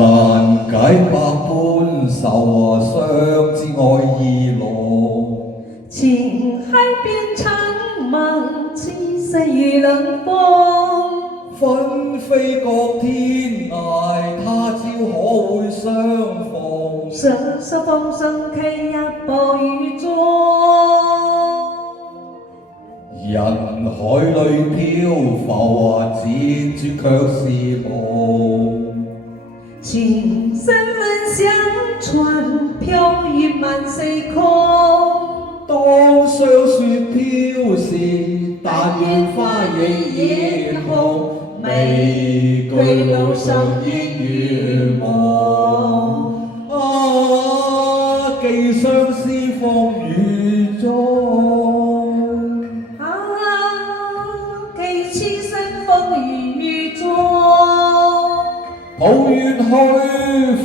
難解百般愁和傷，只愛意濃。情海變蒼茫，氣勢如冷風。紛飛各天涯，他朝可會相逢？瑟瑟風聲欺壓暴雨中，人海裏漂浮啊，輾轉卻是夢。情深吻相傳，飄於萬世空。當霜雪飄時，但願花亦艷紅。玫瑰路上煙雨夢，啊，寄相思風雨中，啊，寄痴心風雨中。抱怨去，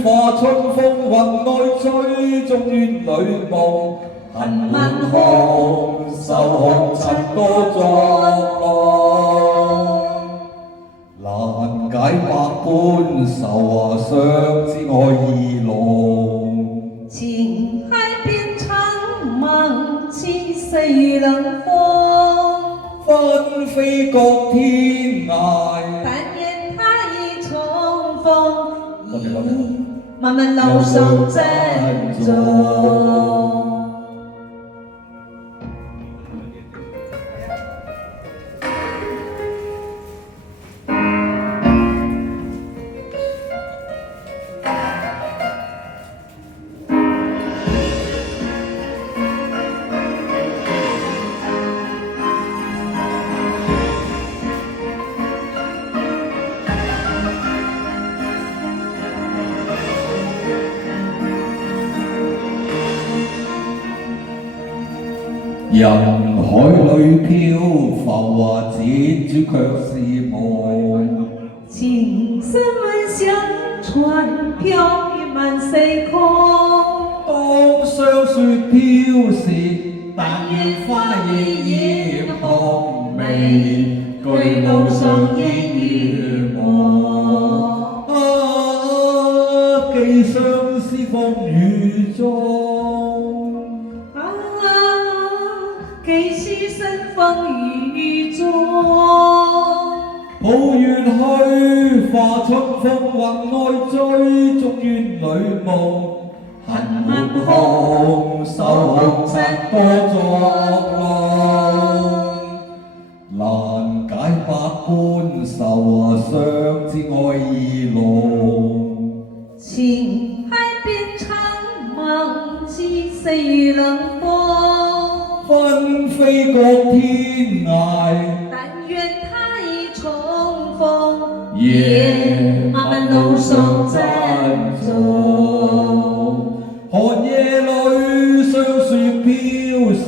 化春風，雲內追，終願裏夢。恨滿空，受紅塵多作夢。難解百般愁和傷，只愛意濃。情海變蒼茫，氣勢如冷風。紛飛各天涯，但願他已重逢，漫漫路上珍重。人海裏漂浮啊，輾轉卻是夢。情深吻相傳，飄於萬世空。當霜雪飄時，但願花亦艷紅。玫瑰路上煙雨夢，啊，寄相思風雨中。寄痴心風雨中，抱怨去，化春風，雲外追，終願裏夢。恨滿空，受紅塵多作弄。難解百般愁和傷，只愛意濃。情海變蒼茫，氣勢如冷風。紛飛各天涯，但願他已重逢，漫漫路上珍重。寒夜裏霜雪飄時，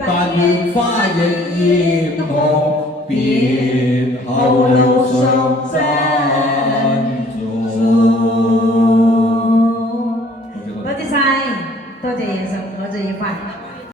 但願花亦艷紅。別後路上珍